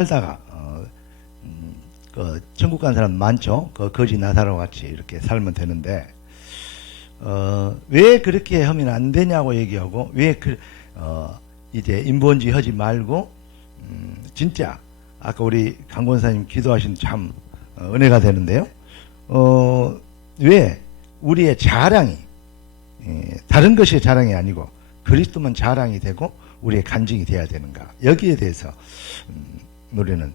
살다가 그 천국 간 사람 많죠. 그 거지 나사로 같이 이렇게 살면 되는데 왜 그렇게 하면 안 되냐고 얘기하고 왜 이제 인본주의 하지 말고 진짜 아까 우리 강 권사님 기도하신 참 은혜가 되는데요. 왜 우리의 자랑이 다른 것이 자랑이 아니고 그리스도만 자랑이 되고 우리의 간증이 돼야 되는가, 여기에 대해서 우리는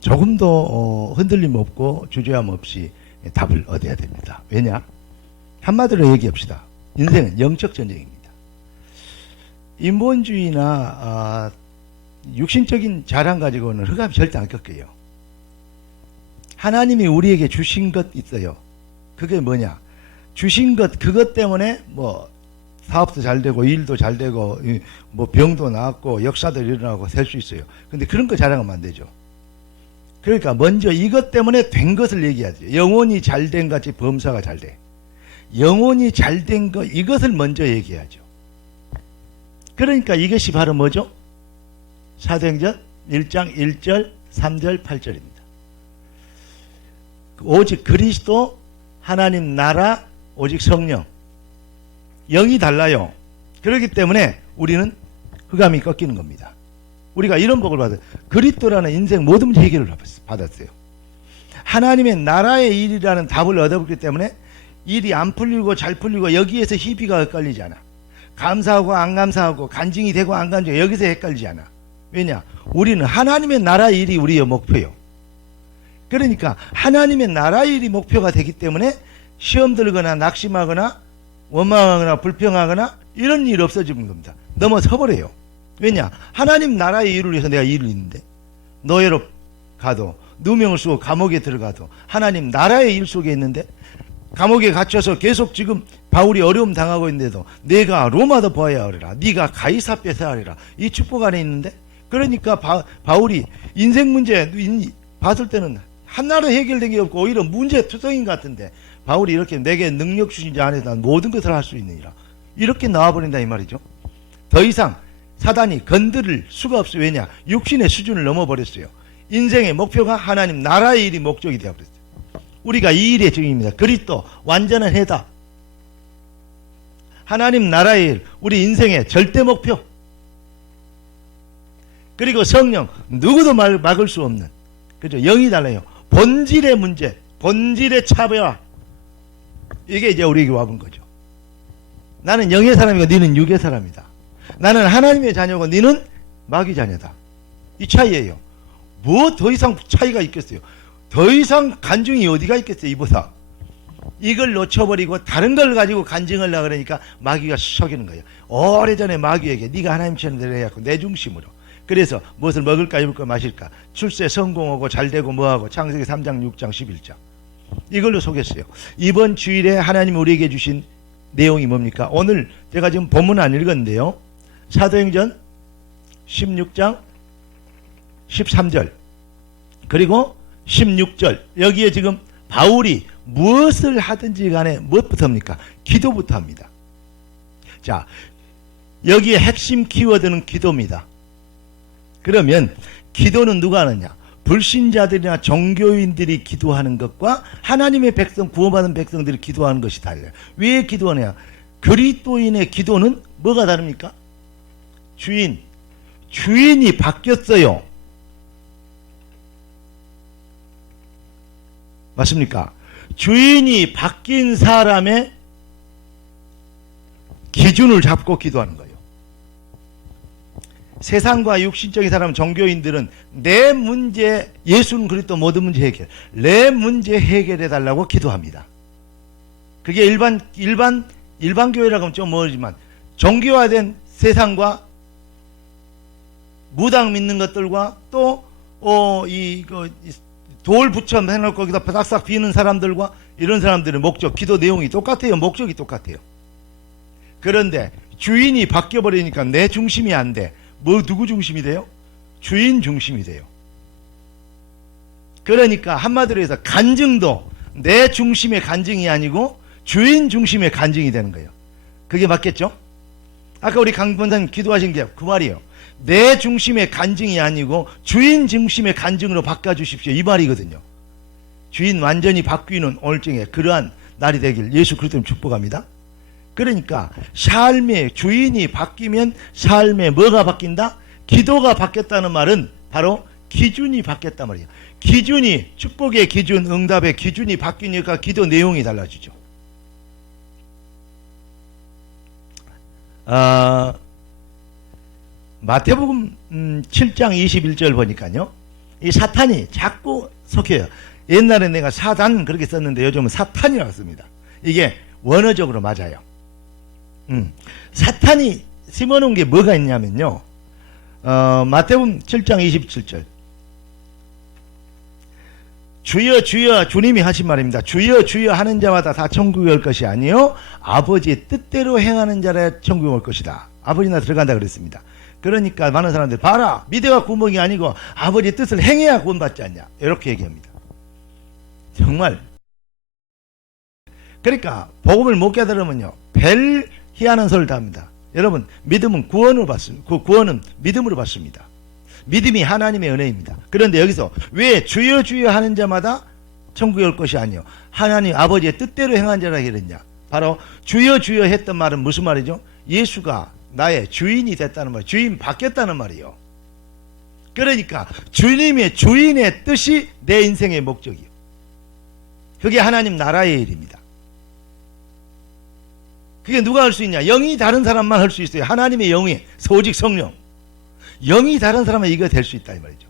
조금도 흔들림 없고 주저함 없이 답을 얻어야 됩니다. 왜냐? 한마디로 얘기합시다. 인생은 영적 전쟁입니다. 인본주의나 육신적인 자랑 가지고는 흑암 절대 안 꺾여요. 하나님이 우리에게 주신 것 있어요. 그게 뭐냐? 주신 것, 그것 때문에 뭐 사업도 잘 되고 일도 잘 되고 뭐 병도 나았고 역사도 일어나고 될 수 있어요. 근데 그런 거 자랑하면 안 되죠. 그러니까 먼저 이것 때문에 된 것을 얘기하죠. 영혼이 잘 된 같이 범사가 잘 돼. 영혼이 잘 된 것, 이것을 먼저 얘기하죠. 그러니까 이것이 바로 뭐죠? 사도행전 1장 1절 3절 8절입니다. 오직 그리스도, 하나님 나라, 오직 성령, 영이 달라요. 그렇기 때문에 우리는 흑암이 꺾이는 겁니다. 우리가 이런 복을 받아요. 그리스도라는 인생 모든 문제 해결을 받았어요. 하나님의 나라의 일이라는 답을 얻어봤기 때문에 일이 안 풀리고 잘 풀리고 여기에서 희비가 헷갈리지 않아. 감사하고 안 감사하고 간증이 되고 안 간증이 여기서 헷갈리지 않아. 왜냐? 우리는 하나님의 나라 일이 우리의 목표요. 그러니까 하나님의 나라 일이 목표가 되기 때문에 시험 들거나 낙심하거나 원망하거나 불평하거나 이런 일 없어지는 겁니다. 넘어서버려요. 왜냐? 하나님 나라의 일을 위해서 내가 일을 있는데 노예로 가도 누명을 쓰고 감옥에 들어가도 하나님 나라의 일 속에 있는데 감옥에 갇혀서 계속 지금 바울이 어려움 당하고 있는데도 내가 로마도 보아야 하리라, 네가 가이사 뺏어야 하리라, 이 축복 안에 있는데, 그러니까 바울이 인생 문제 봤을 때는 하나로 해결된 게 없고 오히려 문제투성인 것 같은데 바울이 이렇게 내게 능력 주신 자 안에서 난 모든 것을 할 수 있느니라 이렇게 나와버린다 이 말이죠. 더 이상 사단이 건드릴 수가 없어요. 왜냐? 육신의 수준을 넘어버렸어요. 인생의 목표가 하나님 나라의 일이 목적이 되어버렸어요. 우리가 이 일의 증인입니다. 그리스도 완전한 해답, 하나님 나라의 일, 우리 인생의 절대 목표, 그리고 성령, 누구도 막을 수 없는, 그죠? 영이 달라요. 본질의 문제, 본질의 차별, 이게 이제 우리에게 와본 거죠. 나는 영의 사람이고 너는 육의 사람이다. 나는 하나님의 자녀고 너는 마귀 자녀다. 이 차이예요. 뭐 더 이상 차이가 있겠어요? 더 이상 간증이 어디가 있겠어요? 이보다. 이걸 놓쳐버리고 다른 걸 가지고 간증하려고 그러니까 마귀가 속이는 거예요. 오래전에 마귀에게 네가 하나님처럼 되려고 내 중심으로. 그래서 무엇을 먹을까 입을까 마실까, 출세 성공하고 잘되고 뭐하고, 창세기 3장 6장 11장 이걸로 속였어요. 이번 주일에 하나님 우리에게 주신 내용이 뭡니까? 오늘 제가 지금 본문 안 읽었는데요, 사도행전 16장 13절 그리고 16절, 여기에 지금 바울이 무엇을 하든지 간에 무엇부터 합니까? 기도부터 합니다. 자, 여기에 핵심 키워드는 기도입니다. 그러면 기도는 누가 하느냐? 불신자들이나 종교인들이 기도하는 것과 하나님의 백성, 구원받은 백성들이 기도하는 것이 달라요. 왜 기도하느냐? 그리스도인의 기도는 뭐가 다릅니까? 주인이 바뀌었어요. 맞습니까? 주인이 바뀐 사람의 기준을 잡고 기도하는 거예요. 세상과 육신적인 사람, 종교인들은 내 문제, 예수는 그리스도 모든 문제 해결, 내 문제 해결해 달라고 기도합니다. 그게 일반 교회라고 하면 좀 멀지만 종교화된 세상과 무당 믿는 것들과 또 돌 붙여 해놓고 거기다 바닥싹 비는 사람들과 이런 사람들의 목적, 기도 내용이 똑같아요. 목적이 똑같아요. 그런데 주인이 바뀌어버리니까 내 중심이 안 돼. 누구 중심이 돼요? 주인 중심이 돼요. 그러니까 한마디로 해서 간증도 내 중심의 간증이 아니고 주인 중심의 간증이 되는 거예요. 그게 맞겠죠? 아까 우리 강 권사님 기도하신 게 그 말이에요. 내 중심의 간증이 아니고 주인 중심의 간증으로 바꿔주십시오. 이 말이거든요. 주인 완전히 바뀌는 오늘중에 그러한 날이 되길 예수 그리스도님 축복합니다. 그러니까 삶의 주인이 바뀌면 삶에 뭐가 바뀐다? 기도가 바뀌었다는 말은 바로 기준이 바뀌었단 말이에요. 기준이, 축복의 기준, 응답의 기준이 바뀌니까 기도 내용이 달라지죠. 마태복음 7장 21절 보니까요, 이 사탄이 자꾸 속여요. 옛날에 내가 사단 그렇게 썼는데 요즘은 사탄이라고 씁니다. 이게 원어적으로 맞아요. 사탄이 심어놓은 게 뭐가 있냐면요, 마태복음 7장 27절, 주여 주여, 주님이 하신 말입니다. 주여 주여 하는 자마다 다 천국에 올 것이 아니요 아버지의 뜻대로 행하는 자라 천국에 올 것이다. 아버지나 들어간다 그랬습니다. 그러니까 많은 사람들이 봐라, 미대가 구멍이 아니고 아버지의 뜻을 행해야 구원받지 않냐, 이렇게 얘기합니다. 정말 그러니까 복음을 못 깨달으면요 벨희하는 소리를 다 합니다. 여러분, 믿음은 구원을 받습니다. 그 구원은 믿음으로 받습니다. 믿음이 하나님의 은혜입니다. 그런데 여기서 왜 주여 주여 하는 자마다 천국에 올 것이 아니요 하나님 아버지의 뜻대로 행한 자라 그랬냐? 바로 주여 주여 했던 말은 무슨 말이죠? 예수가 나의 주인이 됐다는 말, 주인 바뀌었다는 말이요. 그러니까 주님의 주인의 뜻이 내 인생의 목적이요. 그게 하나님 나라의 일입니다. 그게 누가 할 수 있냐? 영이 다른 사람만 할 수 있어요. 하나님의 영이, 오직 성령. 영이 다른 사람은 이거 될 수 있다 이 말이죠.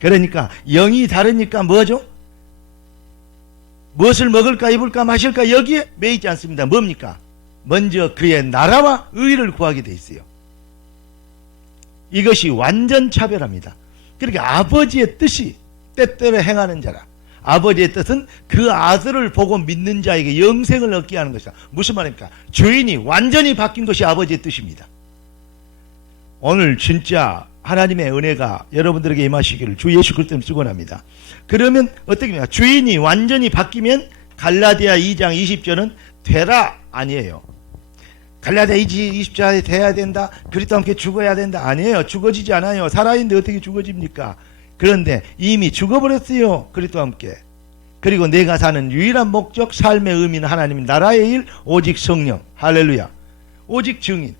그러니까 영이 다르니까 뭐죠? 무엇을 먹을까 입을까 마실까 여기에 매이지 않습니다. 뭡니까? 먼저 그의 나라와 의를 구하게 돼 있어요. 이것이 완전 차별합니다. 그러니까 아버지의 뜻이 때때로 행하는 자라. 아버지의 뜻은 그 아들을 보고 믿는 자에게 영생을 얻게 하는 것이다. 무슨 말입니까? 주인이 완전히 바뀐 것이 아버지의 뜻입니다. 오늘 진짜 하나님의 은혜가 여러분들에게 임하시기를 주 예수 그리스도를 축원합니다. 그러면 어떻게 됩니까? 주인이 완전히 바뀌면 갈라디아 2장 20절은 되라 아니에요. 갈라디아 2장 20절에 돼야 된다, 그리스도와 함께 죽어야 된다, 아니에요. 죽어지지 않아요. 살아있는데 어떻게 죽어집니까? 그런데 이미 죽어버렸어요. 그리스도와 함께. 그리고 내가 사는 유일한 목적, 삶의 의미는 하나님 나라의 일, 오직 성령, 할렐루야, 오직 증인,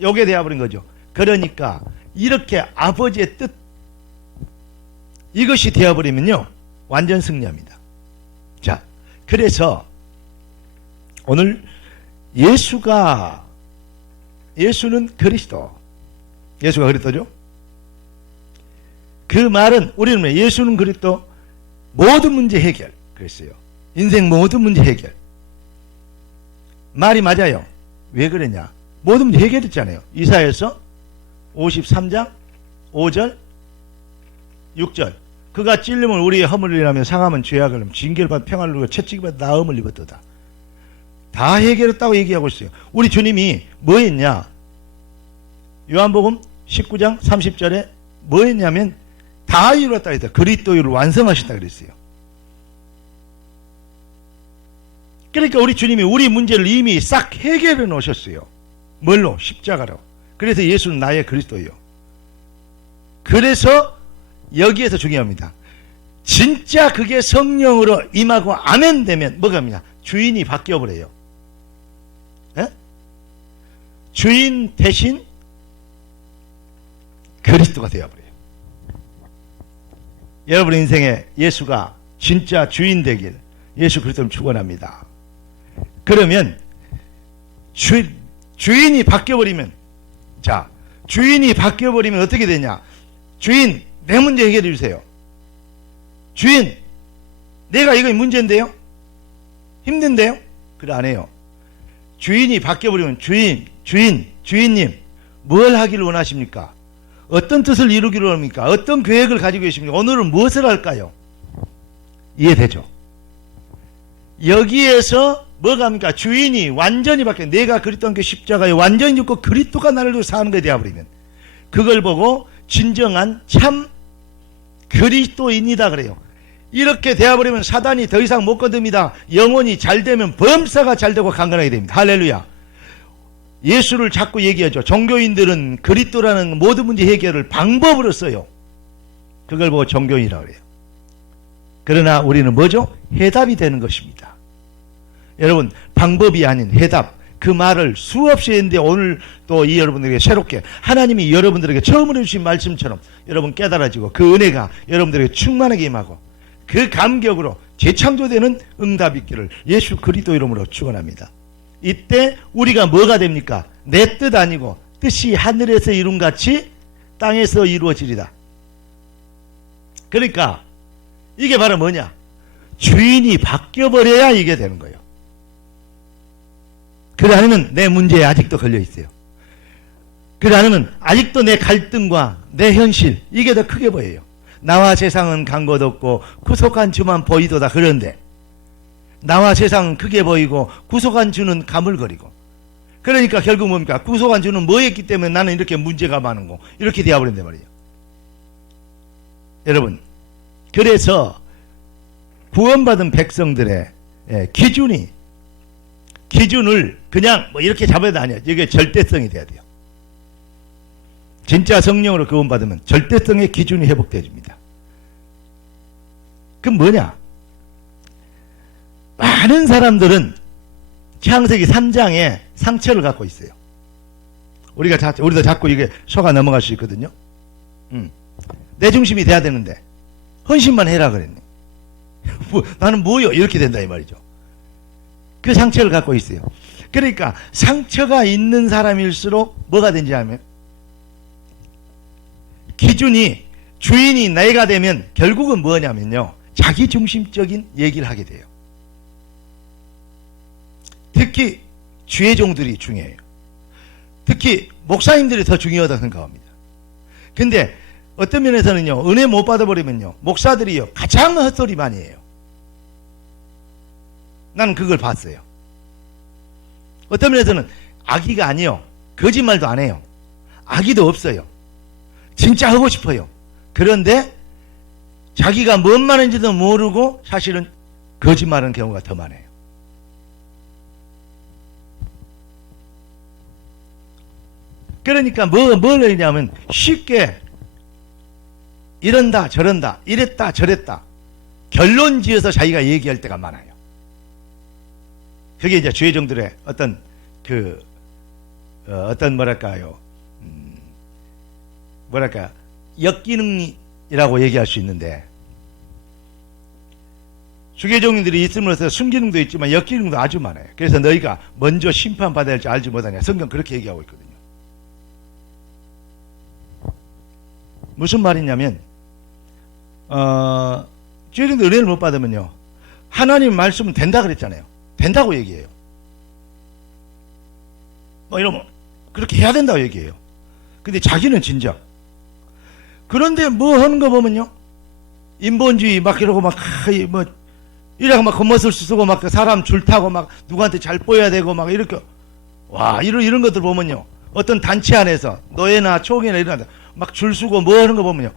요게 되어버린 거죠. 그러니까 이렇게 아버지의 뜻, 이것이 되어버리면요 완전 승리합니다. 자, 그래서 오늘 예수는 그리스도, 예수가 그리스도죠. 그 말은 우리는 예수는 그리스도, 모든 문제 해결 그랬어요. 인생 모든 문제 해결. 말이 맞아요. 왜 그러냐? 모든 문제 해결했잖아요. 이사야서 53장 5절 6절, 그가 찔림을 우리의 허물을 일하며 상함은 죄악을 하며 징계를 받아 평안을 누리고 채찍을 받아 나음을 입었도다. 다 해결했다고 얘기하고 있어요. 우리 주님이 뭐 했냐? 요한복음 19장 30절에 뭐 했냐면 다 이루었다 했다. 그리스도를 완성하셨다 그랬어요. 그러니까 우리 주님이 우리 문제를 이미 싹 해결해 놓으셨어요. 뭘로? 십자가로. 그래서 예수는 나의 그리스도예요. 그래서 여기에서 중요합니다. 진짜 그게 성령으로 임하고 아멘 되면 뭐가 합니다? 주인이 바뀌어버려요. 에? 주인 대신 그리스도가 되어버려요. 여러분 인생에 예수가 진짜 주인 되길 예수 그리스도를 축원합니다. 그러면 주인이 바뀌어버리면, 자, 주인이 바뀌어버리면 어떻게 되냐? 주인, 내 문제 해결해 주세요. 주인, 내가 이거 문제인데요? 힘든데요? 그래 안 해요. 주인이 바뀌어버리면 주인님 뭘 하기를 원하십니까? 어떤 뜻을 이루기를 원합니까? 어떤 계획을 가지고 계십니까? 오늘은 무엇을 할까요? 이해되죠? 여기에서 뭐가 합니까? 주인이 완전히 바뀌어, 내가 그리스도와 함께 십자가에 완전히 죽고 그리스도가 나를 두고 사는 것에 되어버리면 그걸 보고 진정한 참 그리스도인이다 그래요. 이렇게 되어버리면 사단이 더 이상 못 거듭니다. 영혼이 잘 되면 범사가 잘 되고 강건하게 됩니다. 할렐루야. 예수를 자꾸 얘기하죠. 종교인들은 그리스도라는 모든 문제 해결을 방법으로 써요. 그걸 보고 종교인이라고 그래요. 그러나 우리는 뭐죠? 해답이 되는 것입니다. 여러분, 방법이 아닌 해답, 그 말을 수없이 했는데 오늘 또 이 여러분들에게 새롭게 하나님이 여러분들에게 처음으로 주신 말씀처럼 여러분 깨달아지고 그 은혜가 여러분들에게 충만하게 임하고 그 감격으로 재창조되는 응답이 있기를 예수 그리스도 이름으로 축원합니다. 이때 우리가 뭐가 됩니까? 내 뜻 아니고 뜻이 하늘에서 이룬 같이 땅에서 이루어지리다. 그러니까 이게 바로 뭐냐? 주인이 바뀌어버려야 이게 되는 거예요. 그래 아니면 내 문제에 아직도 걸려 있어요. 그래 아니면 아직도 내 갈등과 내 현실 이게 더 크게 보여요. 나와 세상은 간 것 없고 구속한 주만 보이도다. 그런데 나와 세상은 크게 보이고 구속한 주는 가물거리고. 그러니까 결국 뭡니까? 구속한 주는 뭐 했기 때문에 나는 이렇게 문제가 많은 거 이렇게 되어버린단 말이에요. 여러분, 그래서 구원받은 백성들의 기준을 그냥 뭐 이렇게 잡아야 아니야. 이게 절대성이 돼야 돼요. 진짜 성령으로 구원받으면 절대성의 기준이 회복되어집니다. 그럼 뭐냐? 많은 사람들은 창세기 3장에 상처를 갖고 있어요. 우리도 자꾸 이게 속아 넘어갈 수 있거든요. 내 중심이 돼야 되는데 헌신만 해라 그랬네. 나는 뭐요? 이렇게 된다 이 말이죠. 그 상처를 갖고 있어요. 그러니까 상처가 있는 사람일수록 뭐가 된지 하면 기준이 주인이 내가 되면 결국은 뭐냐면요. 자기중심적인 얘기를 하게 돼요. 특히 주의종들이 중요해요. 특히 목사님들이 더 중요하다고 생각합니다. 근데 어떤 면에서는요. 은혜 못 받아버리면요. 목사들이요. 가장 헛소리 많이 해요. 나는 그걸 봤어요. 어떤 면에서는 악의가 아니요. 거짓말도 안 해요. 악의도 없어요. 진짜 하고 싶어요. 그런데 자기가 뭔 말인지도 모르고 사실은 거짓말하는 경우가 더 많아요. 그러니까 뭘 하냐면 쉽게 이런다 저런다 이랬다 저랬다 결론 지어서 자기가 얘기할 때가 많아요. 그게 이제 주의종들의 어떤 역기능이라고 얘기할 수 있는데 주의종들이 있음으로써 순기능도 있지만 역기능도 아주 많아요. 그래서 너희가 먼저 심판받아야 할지 알지 못하냐. 성경 그렇게 얘기하고 있거든요. 무슨 말이냐면 주의종들 은혜를 못 받으면요. 하나님 말씀은 된다 그랬잖아요. 된다고 얘기해요. 뭐 이러면 그렇게 해야 된다고 얘기해요. 근데 자기는 진작. 그런데 뭐 하는 거 보면요. 인본주의 막 이러고 막 이래고 막 겉멋을 쓰고 막 사람 줄 타고 막 누구한테 잘 보여야 되고 막 이렇게 와 이런 것들 보면요. 어떤 단체 안에서 노예나 총회나 이런 막 줄 서고 뭐 하는 거 보면요.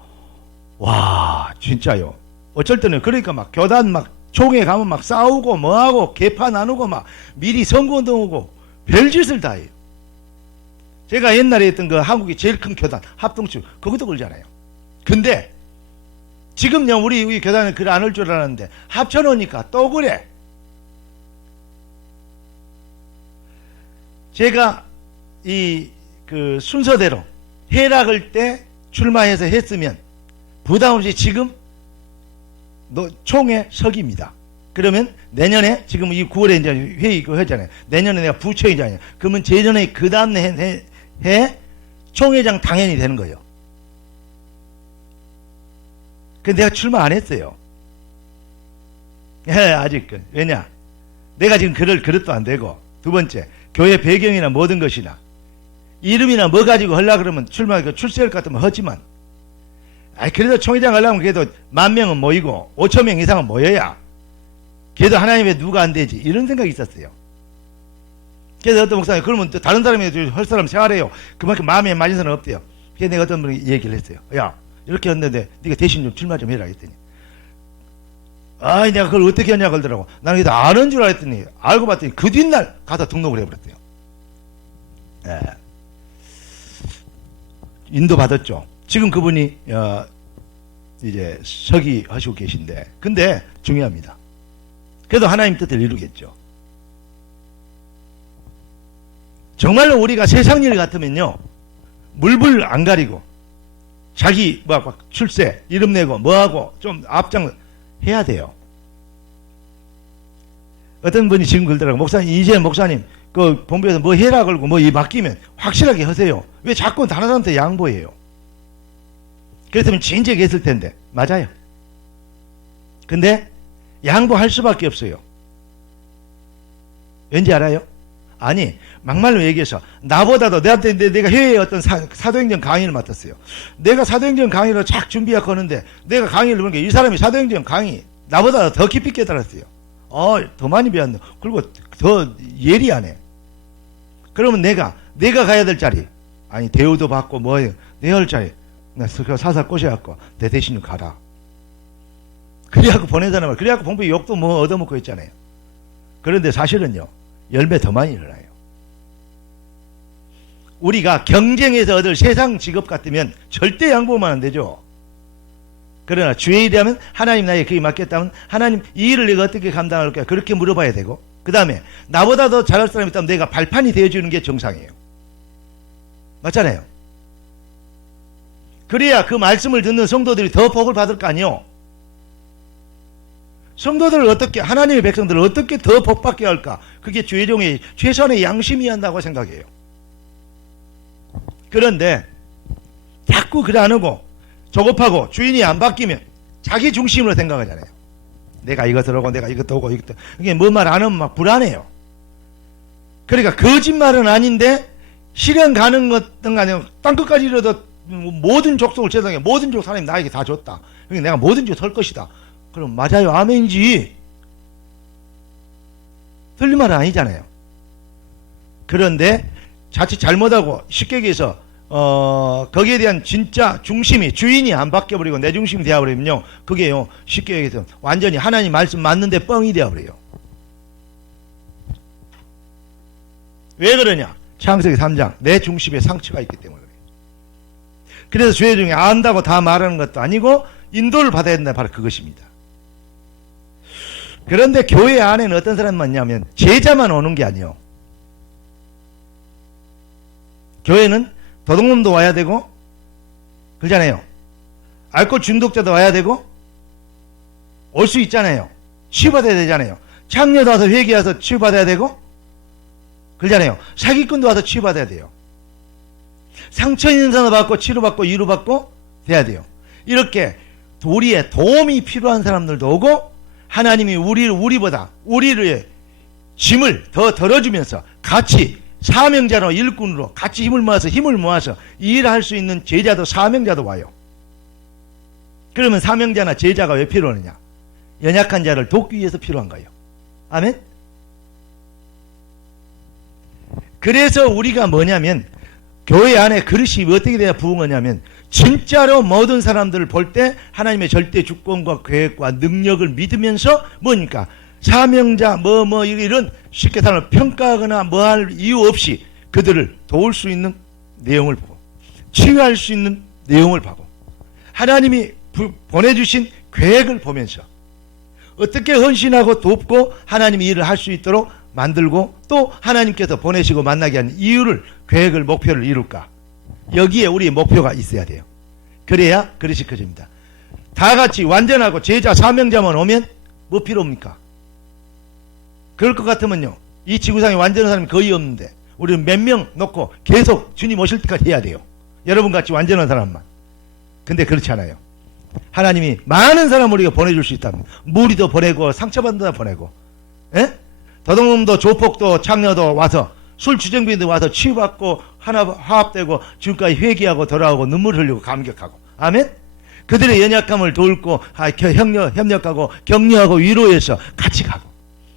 와 진짜요. 어쩔 때는 그러니까 막 교단 막 총회 가면 막 싸우고 뭐하고 개파 나누고 막 미리 선거운동하고 별짓을 다 해요. 제가 옛날에 했던 그 한국의 제일 큰 교단 합동축 거기도 그러잖아요. 근데 지금요 우리 교단은 그래 안 할 줄 알았는데 합쳐놓으니까 또 그래. 제가 그 순서대로 해락을 때 출마해서 했으면 부담 없이 지금 총회 서기입니다. 그러면 내년에 지금 이 9월에 이제 회의 그거 하잖아요. 내년에 내가 부총회장이야. 그러면 재년에 그 다음 해 총회장 당연히 되는 거예요. 근데 내가 출마 안 했어요. 아직 왜냐? 내가 지금 그릇도 안 되고 두 번째 교회 배경이나 모든 것이나 이름이나 뭐 가지고 하려고 그러면 출세할 것 같으면 하지만 그래도 총회장 하려면 그래도 10,000명은 모이고 5,000명 이상은 모여야 그래도 하나님의 누가 안 되지 이런 생각이 있었어요. 그래서 어떤 목사님 그러면 또 다른 사람이 할 사람 생활해요. 그만큼 마음에 맞은 사람 없대요. 그래서 내가 어떤 분이 얘기를 했어요. 야 이렇게 했는데 네가 대신 좀 출마 좀 해라 했더니 내가 그걸 어떻게 하냐 그러더라고. 나는 그래도 아는 줄 알았더니 알고 봤더니 그 뒷날 가서 등록을 해버렸대요. 인도받았죠. 지금 그분이 이제 서기 하시고 계신데, 근데 중요합니다. 그래도 하나님 뜻을 이루겠죠. 정말로 우리가 세상 일 같으면요, 물불 안 가리고 자기 막 출세 이름 내고 뭐하고 좀 앞장 해야 돼요. 어떤 분이 지금 그러더라고, 목사님, 이제 목사님 그 본부에서 뭐 해라 걸고 뭐 이 맡기면 확실하게 하세요. 왜 자꾸 다른 사람한테 양보해요? 그랬으면 진작에 했을 텐데. 맞아요. 근데 양보할 수밖에 없어요. 왠지 알아요? 아니, 막말로 얘기해서 나보다도 내가 해외에 어떤 사도행전 강의를 맡았어요. 내가 사도행전 강의를 착 준비하고 하는데 내가 강의를 보니까 이 사람이 사도행전 강의 나보다 더 깊이 깨달았어요. 더 많이 배웠네. 그리고 더 예리하네. 그러면 내가 가야 될 자리, 아니 대우도 받고 뭐예요, 내야 할 자리 나 사사 꼬셔갖고 내 대신 가라. 그래갖고 보내잖아 말. 그래갖고 본부에 욕도 뭐 얻어먹고 있잖아요. 그런데 사실은요, 열매 더 많이 일어나요. 우리가 경쟁에서 얻을 세상 직업 같으면 절대 양보하면 안 되죠. 그러나 주의 일이라면 하나님 나에게 그게 맡겼다면 하나님 이 일을 내가 어떻게 감당할까, 그렇게 물어봐야 되고, 그 다음에 나보다 더 잘할 사람이 있다면 내가 발판이 되어주는 게 정상이에요. 맞잖아요. 그래야 그 말씀을 듣는 성도들이 더 복을 받을 거 아니에요. 성도들을 어떻게, 하나님의 백성들을 어떻게 더 복받게 할까? 그게 최종의 최선의 양심이어야 한다고 생각해요. 그런데 자꾸 그래 안 하고 조급하고 주인이 안 바뀌면 자기 중심으로 생각하잖아요. 내가 이것을 하고 내가 이것도 하고 이것도, 이게 뭔 말 안 하면 막 불안해요. 그러니까 거짓말은 아닌데 실현 가는 것은 아니고 땅끝까지 이르도 모든 족속을 세상에 모든 족 하나님 나에게 다 줬다. 그러니까 내가 뭐든지 설 것이다. 그럼 맞아요, 아멘이지. 틀린 말은 아니잖아요. 그런데 자칫 잘못하고 쉽게 얘기해서 거기에 대한 진짜 중심이, 주인이 안 바뀌어버리고 내 중심이 되어버리면요, 그게요 쉽게 얘기해서 완전히 하나님 말씀 맞는데 뻥이 되어버려요. 왜 그러냐? 창세기 3장 내 중심에 상처가 있기 때문에 그래요. 그래서 죄 중에 안다고 다 말하는 것도 아니고 인도를 받아야 된다, 바로 그것입니다. 그런데 교회 안에는 어떤 사람이 많냐면 제자만 오는 게 아니에요. 교회는 도둑놈도 와야 되고, 그러잖아요. 알코올 중독자도 와야 되고, 올 수 있잖아요. 치유받아야 되잖아요. 창녀도 와서 회개해서 치유받아야 되고, 그러잖아요. 사기꾼도 와서 치유받아야 돼요. 상처 있는 사람 받고 치료받고 위로받고 돼야 돼요. 이렇게 우리의 도움이 필요한 사람들도 오고, 하나님이 우리보다 우리의 짐을 더 덜어주면서 같이 사명자로 일꾼으로 같이 힘을 모아서 일할 수 있는 제자도 사명자도 와요. 그러면 사명자나 제자가 왜 필요하느냐? 연약한 자를 돕기 위해서 필요한 거예요. 아멘? 그래서 우리가 뭐냐면 교회 안에 그릇이 어떻게 돼야 부흥하냐면 진짜로 모든 사람들을 볼 때 하나님의 절대 주권과 계획과 능력을 믿으면서 뭡니까? 사명자 이런 쉽게 사람을 평가하거나 뭐 할 이유 없이 그들을 도울 수 있는 내용을 보고 치유할 수 있는 내용을 보고 하나님이 보내주신 계획을 보면서 어떻게 헌신하고 돕고 하나님이 일을 할 수 있도록 만들고 또 하나님께서 보내시고 만나게 하는 이유를, 계획을, 목표를 이룰까? 여기에 우리의 목표가 있어야 돼요. 그래야 그릇이 커집니다. 다 같이 완전하고 제자 사명자만 오면 뭐 필요합니까? 그럴 것 같으면요, 이 지구상에 완전한 사람이 거의 없는데 우리는 몇 명 놓고 계속 주님 오실 때까지 해야 돼요. 여러분같이 완전한 사람만. 근데 그렇지 않아요. 하나님이 많은 사람을 우리가 보내줄 수 있다면 무리도 보내고 상처받는 자 보내고, 예? 도둑놈도 조폭도 창녀도 와서, 술 주정빈도 와서 치유받고 하나 화합되고 지금까지 회개하고 돌아오고 눈물 흘리고 감격하고, 아멘? 그들의 연약함을 돕고 협력하고 격려하고 위로해서 같이 가고,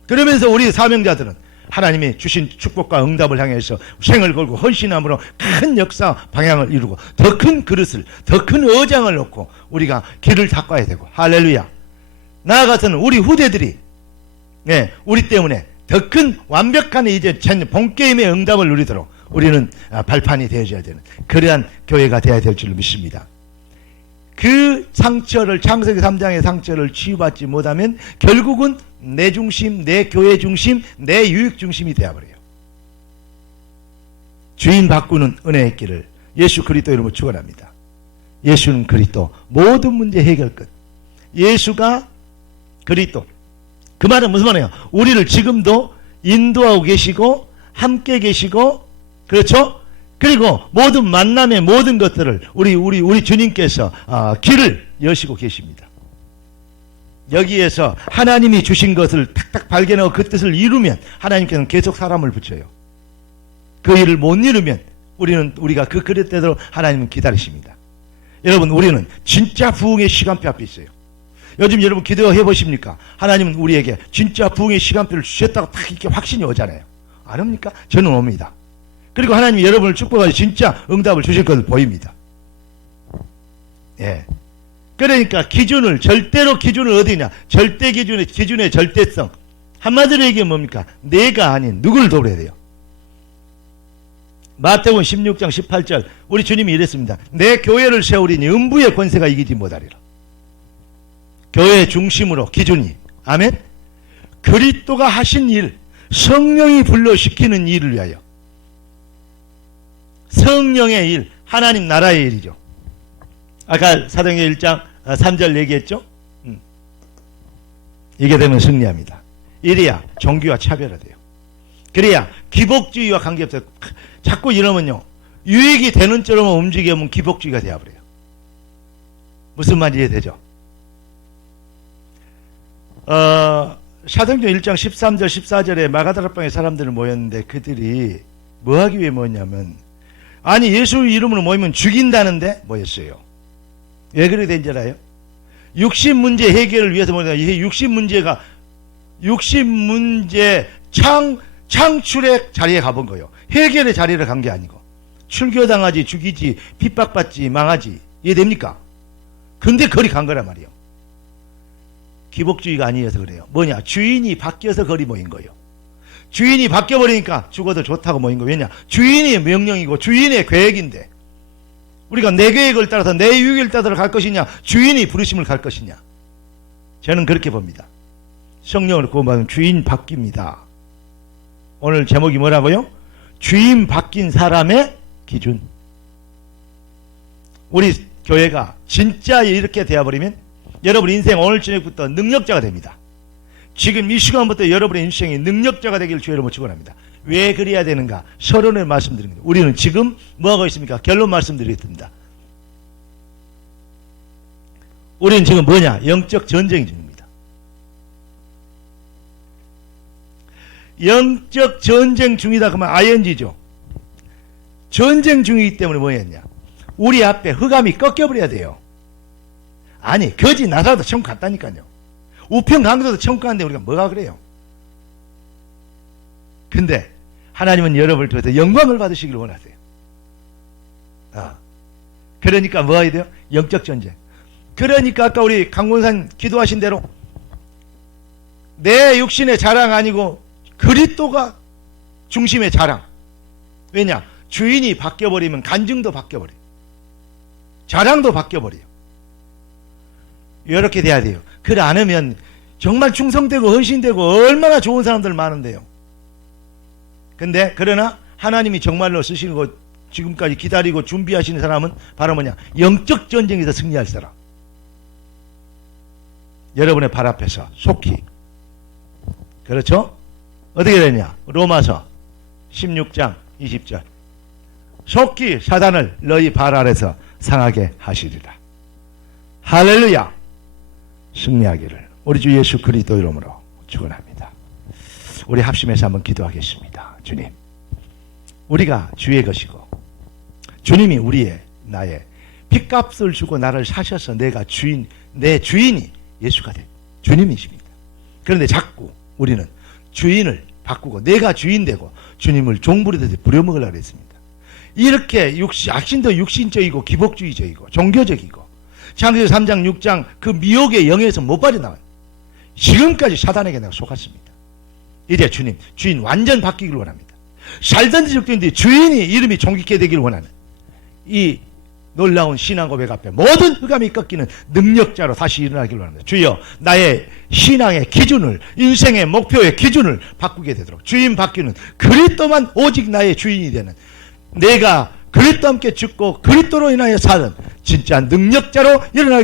그러면서 우리 사명자들은 하나님이 주신 축복과 응답을 향해서 생을 걸고 헌신함으로 큰 역사 방향을 이루고 더 큰 그릇을, 더 큰 의장을 놓고 우리가 길을 닦아야 되고, 할렐루야. 나아가서는 우리 후대들이 우리 때문에 더 큰 완벽한 이제 본게임의 응답을 누리도록 우리는 발판이 되어줘야 되는 그러한 교회가 되어야 될 줄 믿습니다. 그 상처를, 창세기 3장의 상처를 치유받지 못하면 결국은 내 중심, 내 교회 중심, 내 유익 중심이 되어버려요. 주인 바꾸는 은혜의 길을 예수 그리스도 이름으로 축원합니다. 예수는 그리스도, 모든 문제 해결 끝. 예수가 그리스도. 그 말은 무슨 말이에요? 우리를 지금도 인도하고 계시고 함께 계시고, 그렇죠? 그리고 모든 만남의 모든 것들을 우리 주님께서 길을 여시고 계십니다. 여기에서 하나님이 주신 것을 탁탁 발견하고 그 뜻을 이루면 하나님께서는 계속 사람을 붙여요. 그 일을 못 이루면 우리가 그 그릇대로 하나님은 기다리십니다. 여러분, 우리는 진짜 부흥의 시간표 앞에 있어요. 요즘 여러분 기도해 보십니까? 하나님은 우리에게 진짜 부흥의 시간표를 주셨다고 딱 이렇게 확신이 오잖아요. 안 옵니까? 저는 옵니다. 그리고 하나님이 여러분을 축복하셔서 진짜 응답을 주실 것을 보입니다. 예. 그러니까 절대로 기준을 어디냐? 절대 기준의 절대성. 한마디로 얘기하면 뭡니까? 내가 아닌 누구를 도울해야 돼요? 마태복음 16장 18절 우리 주님이 이랬습니다. 내 교회를 세우리니 음부의 권세가 이기지 못하리라. 교회 중심으로 기준이, 아멘? 그리스도가 하신 일, 성령이 불러시키는 일을 위하여, 성령의 일, 하나님 나라의 일이죠. 아까 사도행전 1장 3절 얘기했죠? 이게 되면 승리합니다. 이래야 종교와 차별화돼요. 그래야 기복주의와 관계없어요. 자꾸 이러면요, 유익이 되는 쪽으로만 움직이면 기복주의가 되어버려요. 무슨 말인지 이해되죠? 사도행전 1장 13절 14절에 마가다락방에 사람들이 모였는데 그들이 뭐 하기 위해 모였냐면, 아니 예수 이름으로 모이면 죽인다는데 모였어요. 왜 그렇게 된지 알아요? 육신 문제 해결을 위해서 모였다. 이 육신 문제 창출의 자리에 가본 거예요. 해결의 자리를 간 게 아니고. 출교당하지, 죽이지, 핍박받지, 망하지. 이해됩니까? 근데 거리 간 거란 말이에요. 기복주의가 아니어서 그래요. 뭐냐? 주인이 바뀌어서 거리 모인 거예요. 주인이 바뀌어버리니까 죽어도 좋다고 모인 거예요. 왜냐? 주인의 명령이고 주인의 계획인데, 우리가 내 계획을 따라서 내 유익을 따라서 갈 것이냐, 주인이 부르심을 갈 것이냐. 저는 그렇게 봅니다. 성령을 구원받으면 주인 바뀝니다. 오늘 제목이 뭐라고요? 주인 바뀐 사람의 기준. 우리 교회가 진짜 이렇게 되어버리면 여러분 인생 오늘 저녁부터 능력자가 됩니다. 지금 이 시간부터 여러분의 인생이 능력자가 되기를 주의 이름으로 축원합니다. 왜 그래야 되는가? 서론을 말씀드립니다. 우리는 지금 뭐하고 있습니까? 결론 말씀드리겠습니다. 우리는 지금 뭐냐? 영적 전쟁 중입니다. 영적 전쟁 중이다 그러면 ING죠. 전쟁 중이기 때문에 뭐였냐? 우리 앞에 흑암이 꺾여버려야 돼요. 아니, 거지 나라도 천국 갔다니까요. 우편 강도도 천국 갔는데 우리가 뭐가 그래요? 근데 하나님은 여러분을 통해서 영광을 받으시기를 원하세요. 그러니까 뭐 해야 돼요? 영적 전쟁. 그러니까 아까 우리 강권산 기도하신 대로 내 육신의 자랑 아니고 그리스도가 중심의 자랑. 왜냐? 주인이 바뀌어버리면 간증도 바뀌어버려요. 자랑도 바뀌어버려요. 이렇게 돼야 돼요. 그래 안 하면 정말 충성되고 헌신되고 얼마나 좋은 사람들 많은데요. 근데 그러나 하나님이 정말로 쓰시고 지금까지 기다리고 준비하시는 사람은 바로 뭐냐? 영적 전쟁에서 승리할 사람. 여러분의 발 앞에서 속히, 그렇죠? 어떻게 되냐? 로마서 16장 20절 속히 사단을 너희 발 아래서 상하게 하시리라. 할렐루야. 승리하기를 우리 주 예수 그리스도 이름으로 축원합니다. 우리 합심해서 한번 기도하겠습니다. 주님, 우리가 주의 것이고 주님이 나의 핏값을 주고 나를 사셔서 내가 내 주인이 예수가 된 주님이십니다. 그런데 자꾸 우리는 주인을 바꾸고 내가 주인 되고 주님을 종부리듯이 부려먹으려고 했습니다. 이렇게 악신도 육신적이고 기복주의적이고 종교적이고 창세기 3장 6장 그 미혹의 영에서 못 빠져나와요. 지금까지 사단에게 내가 속았습니다. 이제 주님, 주인 완전 바뀌기를 원합니다. 살던지 죽든지 주인이 이름이 존귀케 되기를 원하는 이 놀라운 신앙 고백 앞에 모든 흑암이 꺾이는 능력자로 다시 일어나기를 원합니다. 주여 나의 신앙의 기준을 인생의 목표의 기준을 바꾸게 되도록 주인 바뀌는 그리스도만 오직 나의 주인이 되는 내가 그리스도와 함께 죽고 그리스도로 인하여 사는 진짜 능력자로 일어나기